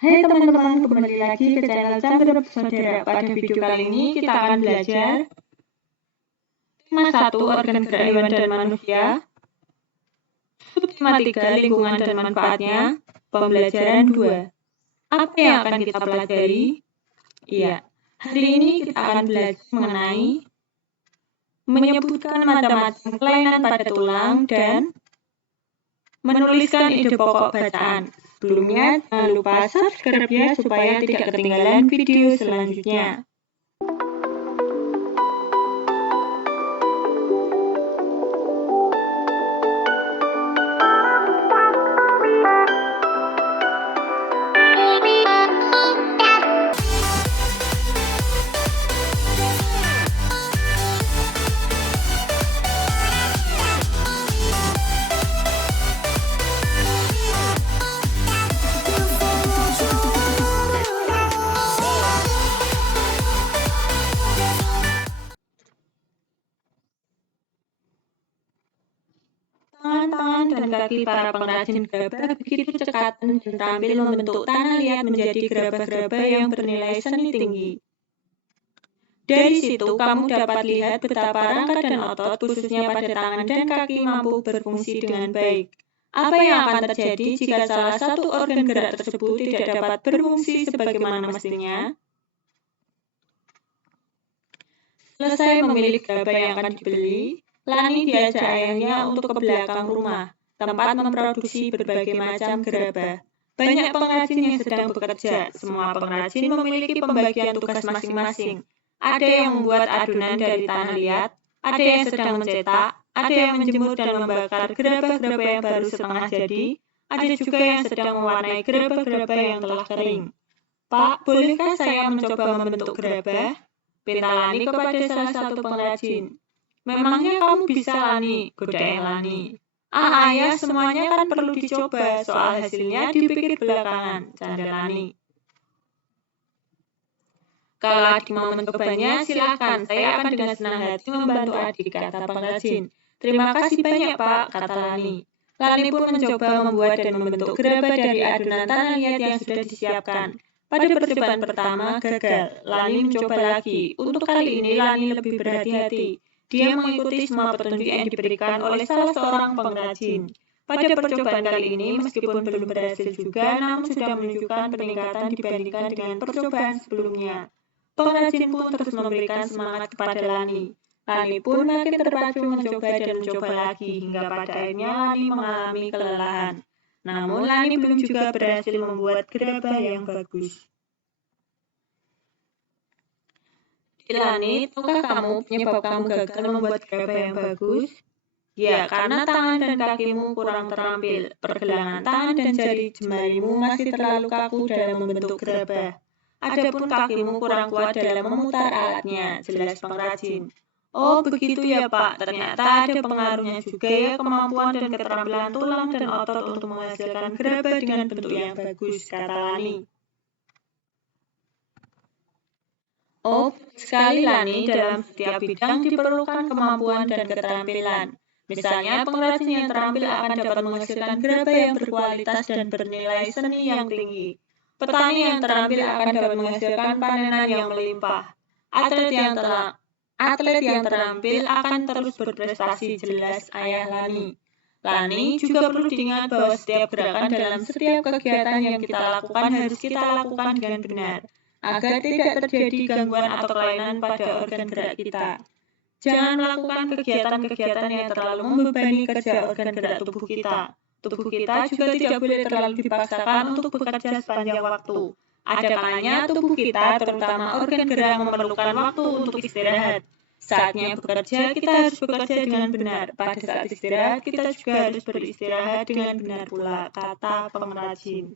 Hai teman-teman, kembali lagi ke channel Chandra Saudara. Pada video kali ini kita akan belajar tema 1 organ gerak hewan dan manusia, subtema 3 lingkungan dan manfaatnya, pembelajaran 2. Apa yang akan kita pelajari? Iya, hari ini kita akan belajar mengenai menyebutkan macam-macam kelainan pada tulang dan menuliskan ide pokok bacaan. Sebelumnya, jangan lupa subscribe ya supaya tidak ketinggalan video selanjutnya. Tangan-tangan dan kaki para pengrajin gerabah begitu cekatan dan terampil membentuk tanah liat menjadi gerabah-gerabah yang bernilai seni tinggi. Dari situ kamu dapat lihat betapa rangka dan otot khususnya pada tangan dan kaki mampu berfungsi dengan baik. Apa yang akan terjadi jika salah satu organ gerak tersebut tidak dapat berfungsi sebagaimana mestinya? Selesai memilih gerabah yang akan dibeli, Lani diajak ayahnya untuk ke belakang rumah, tempat memproduksi berbagai macam gerabah. Banyak pengrajin yang sedang bekerja. Semua pengrajin memiliki pembagian tugas masing-masing. Ada yang membuat adonan dari tanah liat, ada yang sedang mencetak, ada yang menjemur dan membakar gerabah-gerabah yang baru setengah jadi, ada juga yang sedang mewarnai gerabah-gerabah yang telah kering. Pak, bolehkah saya mencoba membentuk gerabah? Pinta Lani kepada salah satu pengrajin. Memangnya kamu bisa, Lani? Goda Lani. Ayah, semuanya kan perlu dicoba, soal hasilnya dipikir belakangan, canda Lani. Kalau adik mau mencobanya, silakan. Saya akan dengan senang hati membantu adik, kata pengrajin. Terima kasih banyak, Pak, kata Lani. Lani pun mencoba membuat dan membentuk gerabah dari adonan tanah liat yang sudah disiapkan. Pada percobaan pertama, gagal. Lani mencoba lagi. Untuk kali ini, Lani lebih berhati-hati. Dia mengikuti semua petunjuk yang diberikan oleh salah seorang pengrajin. Pada percobaan kali ini, meskipun belum berhasil juga, namun sudah menunjukkan peningkatan dibandingkan dengan percobaan sebelumnya. Pengrajin pun terus memberikan semangat kepada Lani. Lani pun makin terpacu mencoba dan mencoba lagi, hingga pada akhirnya Lani mengalami kelelahan. Namun, Lani belum juga berhasil membuat gerabah yang bagus. Lani, tahukah kamu penyebab kamu gagal membuat gerabah yang bagus? Ya, karena tangan dan kakimu kurang terampil. Pergelangan tangan dan jari jemarimu masih terlalu kaku dalam membentuk gerabah. Adapun kakimu kurang kuat dalam memutar alatnya, jelas pengrajin. Oh, begitu ya, Pak. Ternyata ada pengaruhnya juga ya kemampuan dan keterampilan tulang dan otot untuk menghasilkan gerabah dengan bentuk yang bagus, kata Lani. Oh, sekali Lani, dalam setiap bidang diperlukan kemampuan dan keterampilan. Misalnya, pengrajin yang terampil akan dapat menghasilkan gerabah yang berkualitas dan bernilai seni yang tinggi. Petani yang terampil akan dapat menghasilkan panenan yang melimpah. Atlet yang terampil akan terus berprestasi, jelas ayah Lani. Lani, juga perlu diingat bahwa setiap gerakan dalam setiap kegiatan yang kita lakukan harus kita lakukan dengan benar, agar tidak terjadi gangguan atau kelainan pada organ gerak kita. Jangan melakukan kegiatan-kegiatan yang terlalu membebani kerja organ gerak tubuh kita. Tubuh kita juga tidak boleh terlalu dipaksakan untuk bekerja sepanjang waktu. Ada kalanya tubuh kita, terutama organ gerak, memerlukan waktu untuk istirahat. Saatnya bekerja, kita harus bekerja dengan benar. Pada saat istirahat, kita juga harus beristirahat dengan benar pula, kata pengrajin.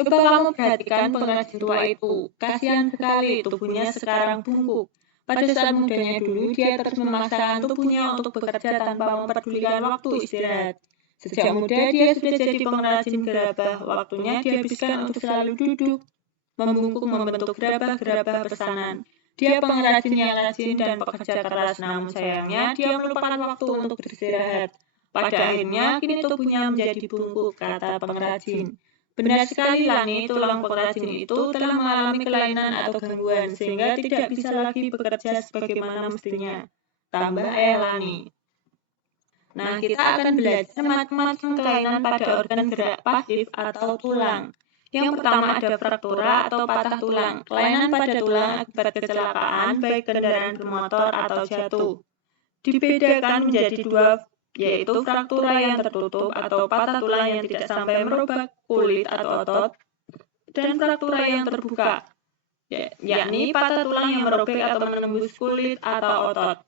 Coba kamu perhatikan pengrajin tua itu. Kasihan sekali, tubuhnya sekarang bungkuk. Pada saat mudanya dulu, dia terus memaksakan tubuhnya untuk bekerja tanpa memperdulikan waktu istirahat. Sejak muda, dia sudah jadi pengrajin gerabah. Waktunya dihabiskan untuk selalu duduk, membungkuk membentuk gerabah-gerabah pesanan. Dia pengrajin yang rajin dan pekerja keras, namun sayangnya dia melupakan waktu untuk beristirahat. Pada akhirnya, kini tubuhnya menjadi bungkuk, kata pengrajin. Benar sekali Lani, tulang pengrajin itu telah mengalami kelainan atau gangguan sehingga tidak bisa lagi bekerja sebagaimana mestinya. Tambah Lani. Nah, kita akan belajar macam-macam kelainan pada organ gerak pasif atau tulang. Yang pertama ada fraktura atau patah tulang. Kelainan pada tulang akibat kecelakaan, baik kendaraan bermotor atau jatuh. Dibedakan menjadi dua, yaitu fraktura yang tertutup atau patah tulang yang tidak sampai merubah kulit atau otot, dan fraktura yang terbuka, yakni patah tulang yang merobek atau menembus kulit atau otot.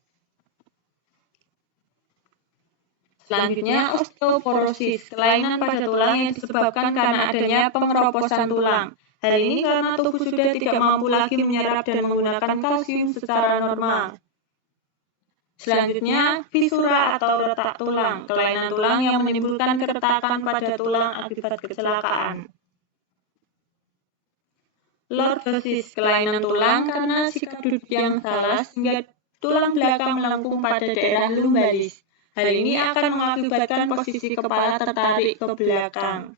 Selanjutnya, osteoporosis, kelainan pada tulang yang disebabkan karena adanya pengeroposan tulang. Hal ini karena tubuh sudah tidak mampu lagi menyerap dan menggunakan kalsium secara normal. Selanjutnya, fisura atau retak tulang, kelainan tulang yang menimbulkan keretakan pada tulang akibat kecelakaan. Lordosis, kelainan tulang karena sikap duduk yang salah sehingga tulang belakang melengkung pada daerah lumbalis. Hal ini akan mengakibatkan posisi kepala tertarik ke belakang.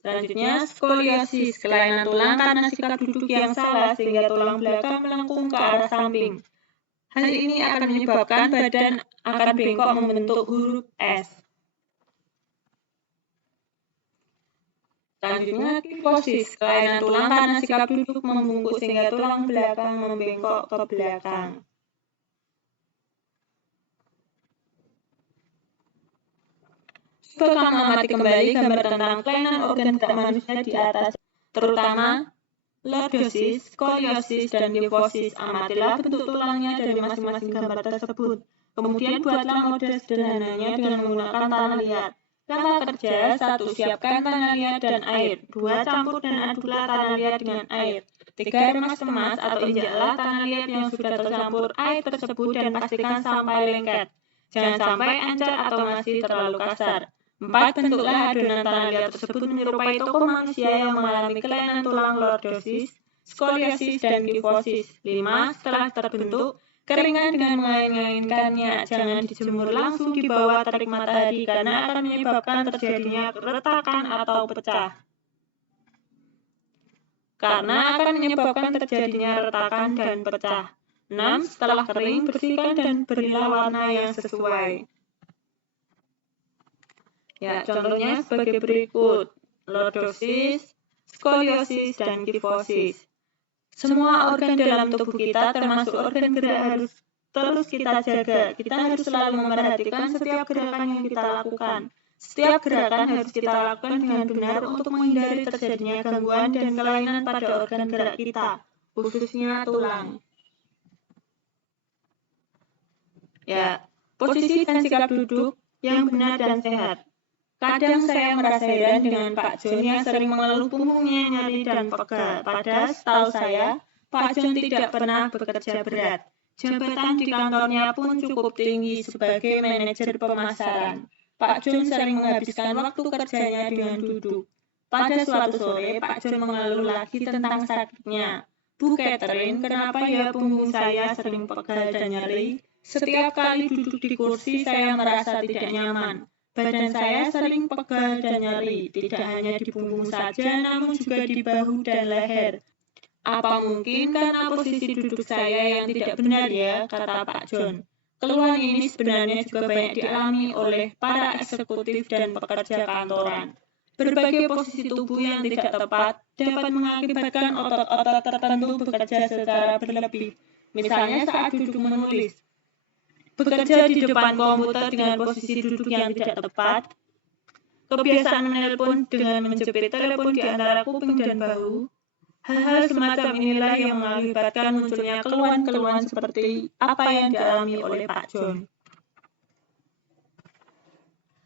Selanjutnya, skoliosis, kelainan tulang karena sikap duduk yang salah sehingga tulang belakang melengkung ke arah samping. Hal ini akan menyebabkan badan akan bengkok membentuk huruf S. Selanjutnya, kifosis, kelainan tulang karena sikap duduk membungkuk sehingga tulang belakang membengkok ke belakang. Coba kamu amati kembali gambar tentang kelainan organ gerak manusia di atas, terutama lordosis, skoliosis, dan kifosis. Amatilah bentuk tulangnya dari masing-masing gambar tersebut. Kemudian buatlah model sederhananya dengan menggunakan tanah liat. Langkah kerja: 1. Siapkan tanah liat dan air. 2. Campur dan aduklah tanah liat dengan air. 3. Remas-remas atau injaklah tanah liat yang sudah tercampur air tersebut dan pastikan sampai lengket. Jangan sampai encer atau masih terlalu kasar. 4. Bentuklah adonan tanah liat tersebut menyerupai tokoh manusia yang mengalami kelainan tulang lordosis, skoliosis, dan kifosis. 5. Setelah terbentuk, keringkan dengan mengain-ngainkannya. Jangan dijemur langsung di bawah terik matahari karena akan menyebabkan terjadinya retakan atau pecah. Dan pecah. 6. Setelah kering, bersihkan dan berilah warna yang sesuai. Contohnya sebagai berikut: lordosis, skoliosis, dan kifosis. Semua organ dalam tubuh kita, termasuk organ gerak, harus terus kita jaga. Kita harus selalu memperhatikan setiap gerakan yang kita lakukan. Setiap gerakan harus kita lakukan dengan benar untuk menghindari terjadinya gangguan dan kelainan pada organ gerak kita, khususnya tulang. Posisi dan sikap duduk yang benar dan sehat. Kadang saya merasa heran dengan Pak John yang sering mengeluh punggungnya nyeri dan pegal. Padahal setahu saya, Pak John tidak pernah bekerja berat. Jabatan di kantornya pun cukup tinggi sebagai manajer pemasaran. Pak John sering menghabiskan waktu kerjanya dengan duduk. Pada suatu sore, Pak John mengeluh lagi tentang sakitnya. Bu Catherine, kenapa ya punggung saya sering pegal dan nyeri? Setiap kali duduk di kursi, saya merasa tidak nyaman. Badan saya sering pegal dan nyeri, tidak hanya di punggung saja, namun juga di bahu dan leher. Apa mungkin karena posisi duduk saya yang tidak benar ya, kata Pak John. Keluhan ini sebenarnya juga banyak dialami oleh para eksekutif dan pekerja kantoran. Berbagai posisi tubuh yang tidak tepat dapat mengakibatkan otot-otot tertentu bekerja secara berlebih. Misalnya saat duduk menulis, bekerja di depan komputer dengan posisi duduk yang tidak tepat, kebiasaan menelpon dengan menjepit telepon di antara kuping dan bahu. Hal-hal semacam inilah yang mengakibatkan munculnya keluhan-keluhan seperti apa yang dialami oleh Pak John.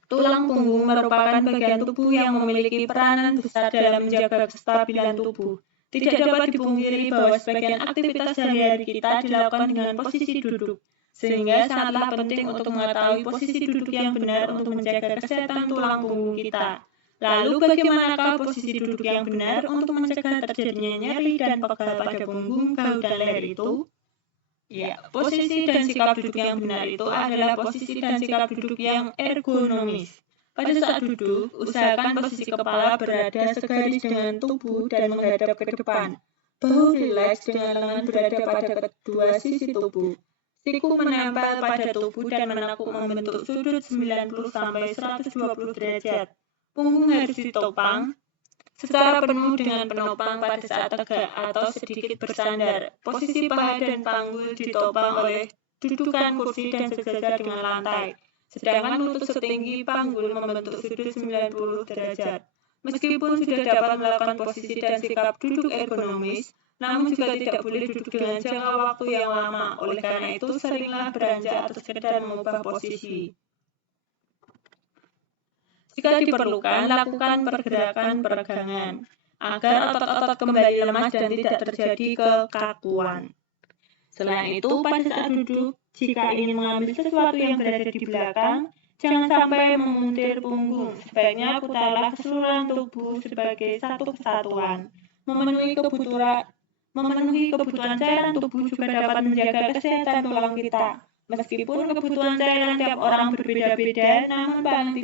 Tulang punggung merupakan bagian tubuh yang memiliki peranan besar dalam menjaga kestabilan tubuh. Tidak dapat dipungkiri bahwa sebagian aktivitas sehari-hari kita dilakukan dengan posisi duduk. Sehingga sangatlah penting untuk mengetahui posisi duduk yang benar untuk menjaga kesehatan tulang punggung kita. Lalu bagaimanakah posisi duduk yang benar untuk mencegah terjadinya nyeri dan pegal pada punggung, bahu, dan leher itu? Posisi dan sikap duduk yang benar itu adalah posisi dan sikap duduk yang ergonomis. Pada saat duduk, usahakan posisi kepala berada segaris dengan tubuh dan menghadap ke depan. Bahu rileks dengan lengan berada pada kedua sisi tubuh. Siku menempel pada tubuh dan menekuk membentuk sudut 90–120 derajat. Punggung harus ditopang secara penuh dengan penopang pada saat tegak atau sedikit bersandar. Posisi paha dan panggul ditopang oleh dudukan kursi dan sejajar dengan lantai. Sedangkan lutut setinggi panggul membentuk sudut 90 derajat. Meskipun sudah dapat melakukan posisi dan sikap duduk ergonomis, namun juga tidak boleh duduk dengan jangka waktu yang lama. Oleh karena itu, seringlah beranjak atau sekedar mengubah posisi. Jika diperlukan, lakukan pergerakan peregangan agar otot-otot kembali lemas dan tidak terjadi kekakuan. Selain itu, pada saat duduk, jika ingin mengambil sesuatu yang berada di belakang, jangan sampai memuntir punggung. Sebaiknya putarlah keseluruhan tubuh sebagai satu kesatuan. Memenuhi kebutuhan cairan tubuh juga dapat menjaga kesehatan tulang kita. Meskipun kebutuhan cairan tiap orang berbeda-beda, namun paling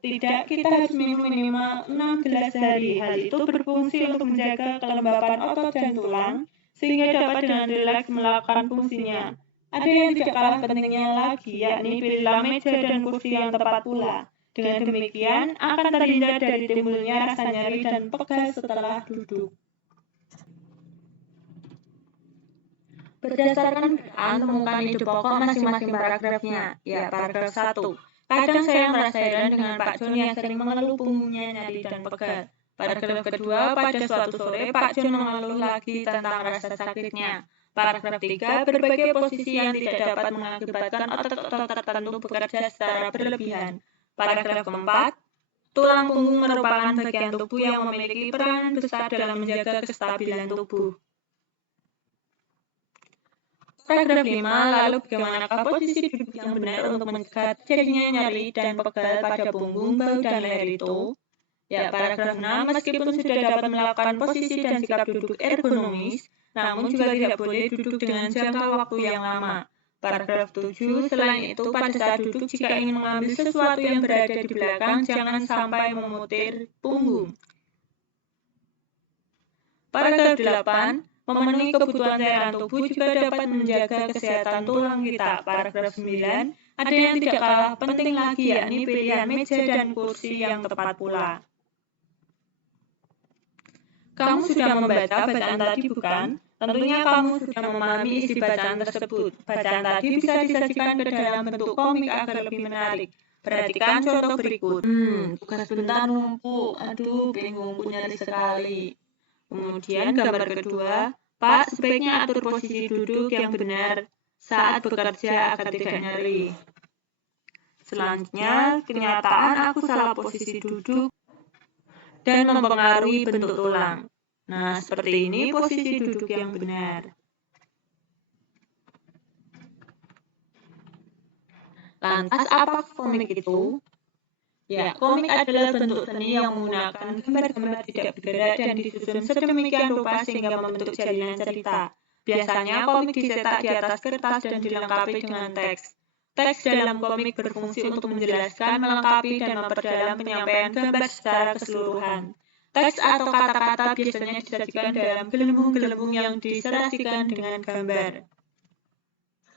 tidak kita harus minum minimal 6 gelas sehari. Hal itu berfungsi untuk menjaga kelembapan otot dan tulang, sehingga dapat dengan rileks melakukan fungsinya. Ada yang tidak kalah pentingnya lagi, yakni pilihlah meja dan kursi yang tepat pula. Dengan demikian, akan terhindar dari timbulnya rasa nyeri dan pegal setelah duduk. Berdasarkan bacaan, temukan ide pokok masing-masing paragrafnya. Ya, paragraf 1. Kadang saya merasa heran dengan Pak John yang sering mengeluh punggungnya nyeri dan pegal. Paragraf kedua, pada suatu sore Pak John mengeluh lagi tentang rasa sakitnya. Paragraf 3, berbagai posisi yang tidak dapat mengakibatkan otot-otot tertentu bekerja secara berlebihan. Paragraf keempat, tulang punggung merupakan bagian tubuh yang memiliki peranan besar dalam menjaga kestabilan tubuh. Paragraf 5, lalu bagaimanakah posisi duduk yang benar untuk mencegah terjadinya nyeri dan pegal pada punggung, bahu, dan leher itu? Ya, paragraf 6, meskipun sudah dapat melakukan posisi dan sikap duduk ergonomis, namun juga tidak boleh duduk dengan jangka waktu yang lama. Paragraf 7, selain itu pada saat duduk jika ingin mengambil sesuatu yang berada di belakang, jangan sampai memutir punggung. Paragraf 8, memenuhi kebutuhan cairan tubuh juga dapat menjaga kesehatan tulang kita. Paragraf 9, ada yang tidak kalah penting lagi, yakni pilihan meja dan kursi yang tepat pula. Kamu sudah membaca bacaan tadi, bukan? Tentunya kamu sudah memahami isi bacaan tersebut. Bacaan tadi bisa disajikan ke dalam bentuk komik agar lebih menarik. Perhatikan contoh berikut. Tugas bentar numpuk. Aduh, pinggungku nyeri sekali. Kemudian gambar kedua, Pak, sebaiknya atur posisi duduk yang benar saat bekerja agar tidak nyeri. Selanjutnya, kenyataan aku salah posisi duduk dan mempengaruhi bentuk tulang. Nah, seperti ini posisi duduk yang benar. Lantas, apa komik itu? Ya, komik adalah bentuk seni yang menggunakan gambar-gambar tidak bergerak dan disusun sedemikian rupa sehingga membentuk jalinan cerita. Biasanya komik dicetak di atas kertas dan dilengkapi dengan teks. Teks dalam komik berfungsi untuk menjelaskan, melengkapi, dan memperdalam penyampaian gambar secara keseluruhan. Teks atau kata-kata biasanya disajikan dalam gelembung-gelembung yang diserasikan dengan gambar.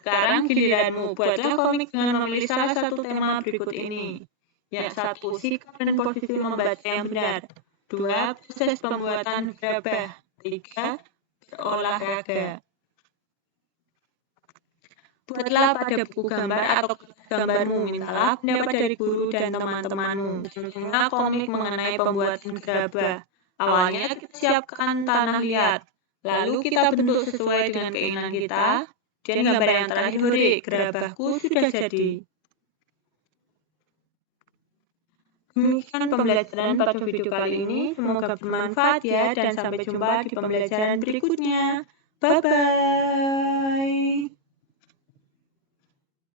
Sekarang giliranmu, buatlah komik dengan memilih salah satu tema berikut ini. Ya, 1. Sikap dan posisi membaca yang benar. 2. Proses pembuatan gerabah. 3. Berolahraga. Buatlah pada buku gambar atau kertas gambarmu, mintalah pendapat dari guru dan teman-temanmu. Tentunya komik mengenai pembuatan gerabah. Awalnya kita siapkan tanah liat, lalu kita bentuk sesuai dengan keinginan kita. Dan gambar yang terakhir, hore, gerabahku sudah jadi. Demikian pembelajaran pada video kali ini. Semoga bermanfaat ya, dan sampai jumpa di pembelajaran berikutnya. Bye-bye.